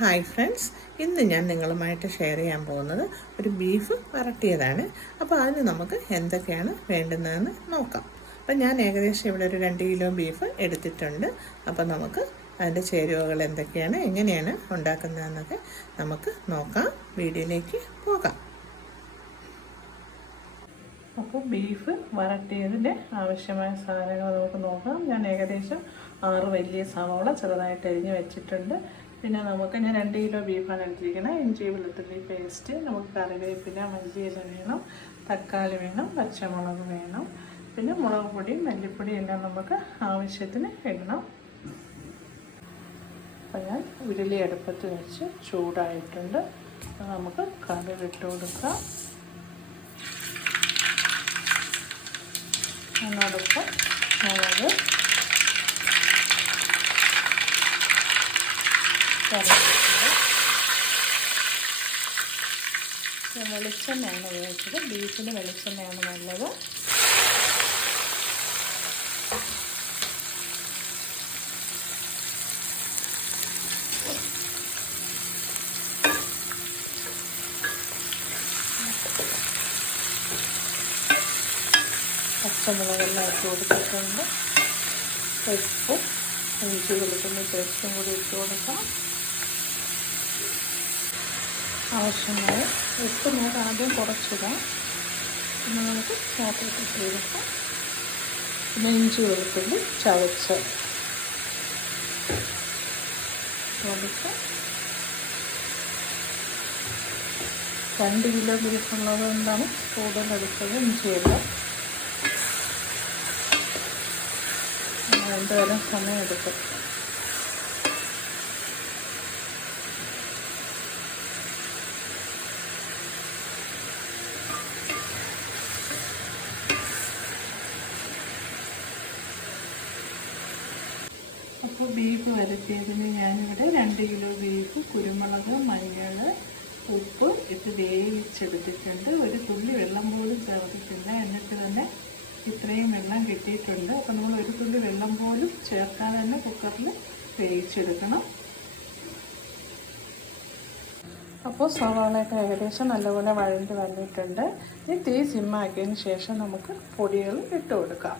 Hi friends, ഇന്ന് ഞാൻ നിങ്ങളുമായിട്ട് ഷെയർ ചെയ്യാൻ പോകുന്നത് ഒരു ബീഫ് വരട്ടിയതാണ്. അപ്പോൾ അതിന് നമുക്ക് എന്തൊക്കെയാണ് വേണ്ടുന്നതെന്ന് നോക്കാം. അപ്പോൾ ഞാൻ ഏകദേശം ഇവിടെ ഒരു 2 കിലോ ബീഫ് എടുത്തിട്ടുണ്ട്. അപ്പോൾ നമുക്ക് അതിൻ്റെ ചേരുവകൾ എന്തൊക്കെയാണ്, എങ്ങനെയാണ് ഉണ്ടാക്കുന്നതെന്നൊക്കെ നമുക്ക് നോക്കാം. വീഡിയോയിലേക്ക് പോകാം. അപ്പോൾ ബീഫ് വരട്ടിയതിൻ്റെ ആവശ്യമായ സാധനങ്ങൾ നമുക്ക് നോക്കാം. ഞാൻ ഏകദേശം 6 വലിയ സവാള ചെറുതായിട്ട് അരിഞ്ഞ് വെച്ചിട്ടുണ്ട്. പിന്നെ ഞാൻ 2 കിലോ ബീഫാണ് എടുത്തിരിക്കുന്നത്. ഇഞ്ചി വെളുത്തുള്ളി പേസ്റ്റ്, നമുക്ക് കറിവേപ്പില, മല്ലിയില വേണം, തക്കാളി വേണം, പച്ചമുളക് വേണം, പിന്നെ മുളക് പൊടി, മല്ലിപ്പൊടി എല്ലാം നമുക്ക് ആവശ്യത്തിന് ഇടണം. അപ്പം ഞാൻ ഉരുളി അടുപ്പത്ത് വെച്ച് ചൂടായിട്ടുണ്ട്. നമുക്ക് കടുകിട്ട് കൊടുക്കാം. അതിനോടൊപ്പം മുളക്, വെളിച്ചെണ്ണയാണ് ഉപയോഗിച്ചത്. ബീഫിന് വെളിച്ചെണ്ണയാണ് നല്ലത്. പച്ചമുളകെല്ലാം ഇട്ട് കൊടുത്തിട്ടുണ്ട്. ഉപ്പും ഇഞ്ചി വെളുത്തുള്ളി പേസ്റ്റും കൂടി ഇട്ട് കൊടുക്കാം. ആവശ്യമായ ഉപ്പ് നമുക്ക് ആദ്യം കുറച്ചിടാം. പിന്നെ നമുക്ക് നോക്കിയിട്ട് കൊടുക്കാം. പിന്നെ ഇഞ്ചി വെളുത്തുള്ളി ചതച്ച് കൊടുക്കാം. 2 കിലോ ബീഫുള്ളത് കൊണ്ടാണ് കൂടുതലെടുത്തത്. ഇഞ്ചിയെല്ലാം എന്തായാലും സമയമെടുക്കും. അപ്പോൾ ബീഫ് വരട്ടിയതിന് ഞാനിവിടെ 2 കിലോ ബീഫ് കുരുമുളക്, മഞ്ഞൾ, ഉപ്പ് ഇട്ട് വേവിച്ചെടുത്തിട്ടുണ്ട്. ഒരു തുള്ളി വെള്ളം പോലും ചേർത്തിട്ടില്ല. എന്നിട്ട് തന്നെ ഇത്രയും വെള്ളം കിട്ടിയിട്ടുണ്ട്. അപ്പോൾ നമ്മൾ ഒരു തുള്ളി വെള്ളം പോലും ചേർക്കാതെ തന്നെ കുക്കറിൽ വേവിച്ചെടുക്കണം. അപ്പോൾ സവാളയൊക്കെ ഏകദേശം നല്ലപോലെ വഴണ്ടി വന്നിട്ടുണ്ട്. ഈ തീ സിമ്മാക്കിയതിന് ശേഷം നമുക്ക് പൊടികൾ ഇട്ട് കൊടുക്കാം.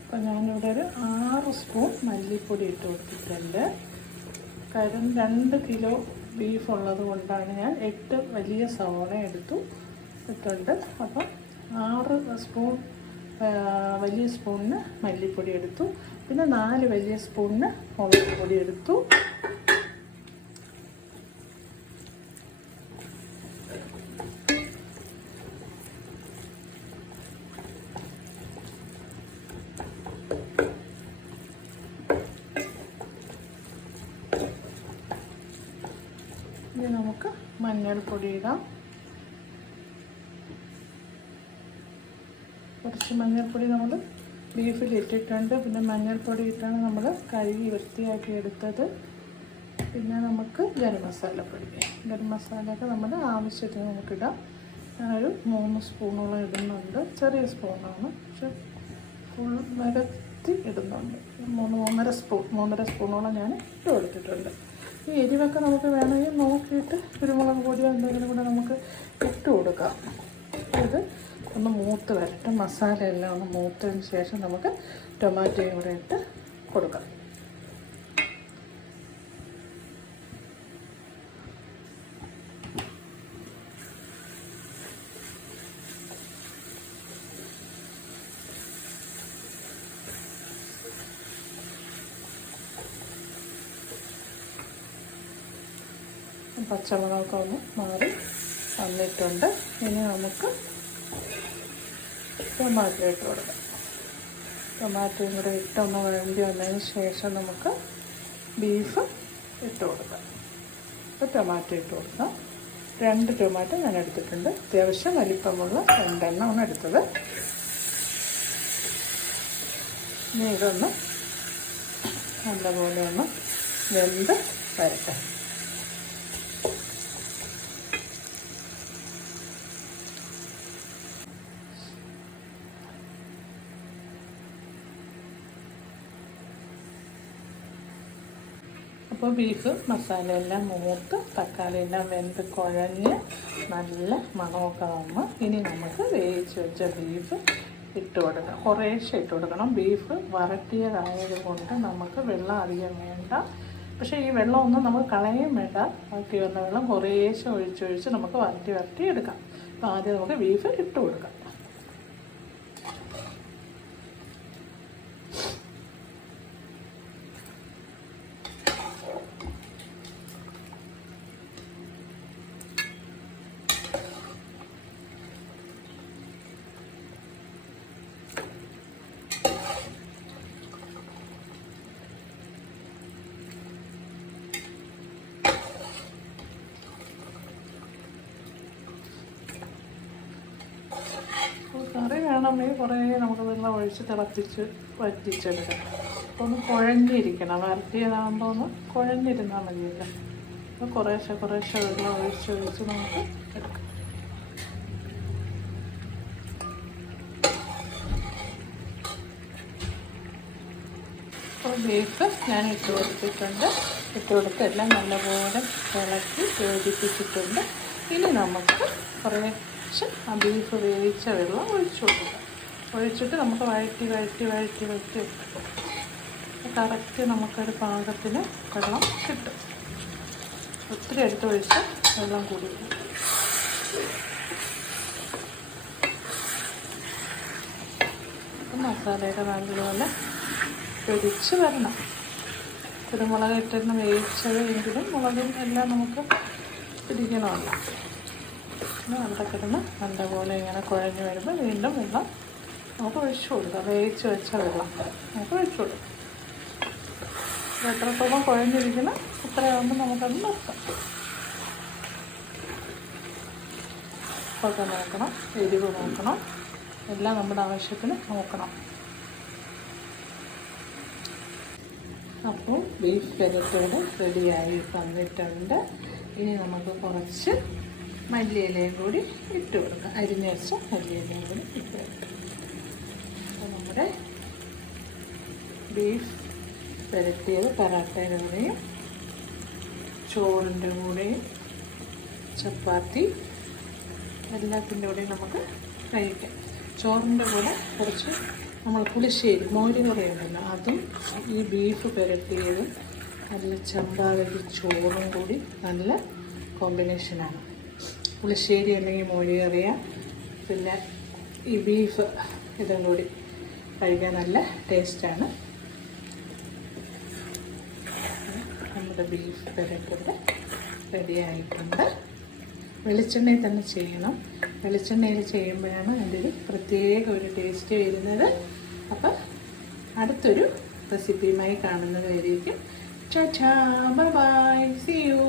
അപ്പോൾ ഞാനിവിടെ ഒരു 6 സ്പൂൺ മല്ലിപ്പൊടി ഇട്ട് കൊടുത്തിട്ടുണ്ട്. കാര്യം 2 കിലോ ബീഫ് ഉള്ളത് കൊണ്ടാണ് ഞാൻ 8 വലിയ സവാള ഇട്ടുണ്ട്. അപ്പം 6 സ്പൂൺ വലിയ സ്പൂണിന് മല്ലിപ്പൊടി എടുത്തു. പിന്നെ 4 വലിയ സ്പൂണിന് മുളക് പൊടി എടുത്തു. ഇനി നമുക്ക് മഞ്ഞൾപ്പൊടി ഇടാം. കുറച്ച് മഞ്ഞൾപ്പൊടി നമ്മൾ ബീഫിൽ ഇട്ടിട്ടുണ്ട്. പിന്നെ മഞ്ഞൾപ്പൊടി ഇട്ടാണ് നമ്മൾ കഴുകി വൃത്തിയാക്കി എടുത്തത്. പിന്നെ നമുക്ക് ഗരം മസാലയൊക്കെ നമ്മുടെ ആവശ്യത്തിന് നമുക്കിടാം. ഞാനൊരു 3 സ്പൂണോളം ഇടുന്നുണ്ട്. ചെറിയ സ്പൂണാണ്, പക്ഷെ ഫുൾ നിരത്തി ഇടുന്നുണ്ട്. 3.5 സ്പൂണോളം ഞാൻ ഇട്ട് കൊടുത്തിട്ടുണ്ട്. ഈ എരിവൊക്കെ നമുക്ക് വേണമെങ്കിൽ നോക്കിയിട്ട് കുരുമുളക് പൊടിയോ എന്തെങ്കിലും കൂടെ നമുക്ക് ഇട്ട് കൊടുക്കാം. ഇത് ഒന്ന് മൂത്ത് വരട്ടെ. മസാല എല്ലാം ഒന്ന് മൂത്തതിന് ശേഷം നമുക്ക് ടൊമാറ്റോയും കൂടെ ഇട്ട് കൊടുക്കാം. പച്ചമുളകൊക്കെ ഒന്ന് മാറി വന്നിട്ടുണ്ട്. ഇനി നമുക്ക് ടൊമാറ്റോ ഇട്ട് കൊടുക്കാം. ടൊമാറ്റോയും കൂടെ ഇട്ടൊന്ന് വഴണ്ടി വന്നതിന് ശേഷം നമുക്ക് ബീഫ് ഇട്ട് കൊടുക്കാം. അപ്പോൾ ടൊമാറ്റോ ഇട്ട് കൊടുക്കാം. 2 ടൊമാറ്റോ ഞാൻ എടുത്തിട്ടുണ്ട്. അത്യാവശ്യം വലിപ്പമുള്ള 2 എണ്ണമാണ് എടുത്തത്. ഇനി ഇതൊന്ന് നല്ലപോലെ ഒന്ന് വെന്ത് വരട്ടെ. ഇപ്പോൾ ബീഫ് മസാല എല്ലാം മൂത്ത് തക്കാളി എല്ലാം വെന്ത് കുഴഞ്ഞ് നല്ല മണമൊക്കെ വന്ന് ഇനി നമുക്ക് വേവിച്ച് വെച്ച ബീഫ് ഇട്ട് കൊടുക്കണം. കുറേശ്ശെ ഇട്ട് കൊടുക്കണം. ബീഫ് വരട്ടിയതായത് കൊണ്ട് നമുക്ക് വെള്ളം അധികം വേണ്ട. പക്ഷേ ഈ വെള്ളമൊന്നും നമുക്ക് കളയും വേണ്ട. ബാക്കി വന്ന വെള്ളം കുറേശ്ശെ ഒഴിച്ചൊഴിച്ച് നമുക്ക് വരട്ടി എടുക്കാം. അപ്പോൾ ആദ്യം നമുക്ക് ബീഫ് ഇട്ട് കൊടുക്കാം. കറി വേണമെങ്കിൽ കുറേ നമുക്ക് വെള്ളം ഒഴിച്ച് തിളപ്പിച്ച് വറ്റിച്ചെടുക്കാം. അപ്പോൾ ഒന്ന് കുഴഞ്ഞിരിക്കണം. വരട്ടിയതാകുമ്പോൾ ഒന്ന് കുഴഞ്ഞിരുന്നാൽ മതിയല്ലോ. അപ്പോൾ കുറേശ്ശെ വെള്ളം ഒഴിച്ച് നമുക്ക് എടുക്കാം. അപ്പോൾ ബീഫ് ഞാൻ ഇട്ട് കൊടുത്തിട്ടുണ്ട്. ഇട്ട് കൊടുത്ത് എല്ലാം നല്ലപോലെ ഇളക്കി യോജിപ്പിച്ചിട്ടുണ്ട്. ഇനി നമുക്ക് കുറേശ്ശെ ആ ബീഫ് വേവിച്ച വെള്ളം ഒഴിച്ചു കൊടുക്കാം. ഒഴിച്ചിട്ട് നമുക്ക് വഴറ്റി വെക്കും. കറക്റ്റ് നമുക്കൊരു പാകത്തിന് വെള്ളം കിട്ടും. ഒത്തിരി എടുത്ത് ഒഴിച്ച് വെള്ളം കുടിക്കും. മസാലയൊക്കെ നല്ലപോലെ പിടിച്ച് വരണം. കുരുമുളക് ഇട്ടിരുന്ന് വേവിച്ചത് എങ്കിലും മുളകും എല്ലാം നമുക്ക് പിടിക്കണമല്ലോ. അവിടെ കിടന്ന് നല്ലപോലെ ഇങ്ങനെ കുഴഞ്ഞ് വരുമ്പോൾ വീണ്ടും വെള്ളം നമുക്ക് ഒഴിച്ചു കൊടുക്കാം. വേവിച്ച് വെച്ച വെള്ളം നമുക്ക് ഒഴിച്ചു കൊടുക്കാം. എത്രത്തോളം കുഴഞ്ഞിരിക്കണം അത്രയാകുമ്പോൾ നമുക്കത് നിർത്താം. ഉപ്പൊക്കെ നോക്കണം, എരിവ് നോക്കണം, എല്ലാം നമ്മുടെ ആവശ്യത്തിന് നോക്കണം. അപ്പോൾ ബീഫ് പെരട്ടോട് റെഡിയായി വന്നിട്ടുണ്ട്. ഇനി നമുക്ക് കുറച്ച് മല്ലിയിലയും കൂടി ഇട്ട് കൊടുക്കാം. അരിഞ്ഞ് വെച്ച മല്ലിയിലയും കൂടി ഇട്ട് കൊടുക്കാം. അപ്പോൾ നമ്മുടെ ബീഫ് പെരട്ടിയത് പറാട്ടയുടെ കൂടെയും ചോറിൻ്റെ കൂടെയും ചപ്പാത്തി എല്ലാത്തിൻ്റെ കൂടെയും നമുക്ക് കഴിക്കാം. ചോറിൻ്റെ കൂടെ കുറച്ച് നമ്മൾ പുളിശ്ശേരി മോര് കറിയുണ്ടല്ലോ, അതും ഈ ബീഫ് പെരട്ടിയതും നല്ല ചെമ്പാവരി ചോറും കൂടി നല്ല കോമ്പിനേഷനാണ്. പുളിശ്ശേരി അല്ലെങ്കിൽ മോര് കറിയ പിന്നെ ഈ ബീഫ് ഇതും കൂടി കഴിക്കാൻ നല്ല ടേസ്റ്റാണ്. നമ്മുടെ ബീഫ് പെരട്ടിയുടെ റെഡിയായിട്ടുണ്ട്. വെളിച്ചെണ്ണയിൽ തന്നെ ചെയ്യണം. വെളിച്ചെണ്ണയിൽ ചെയ്യുമ്പോഴാണ് അതിൻ്റെ ഒരു പ്രത്യേക ഒരു ടേസ്റ്റ് വരുന്നത്. അപ്പം അടുത്തൊരു റെസിപ്പിയുമായി കാണുന്നത് വരേക്കും tata bye bye, see U.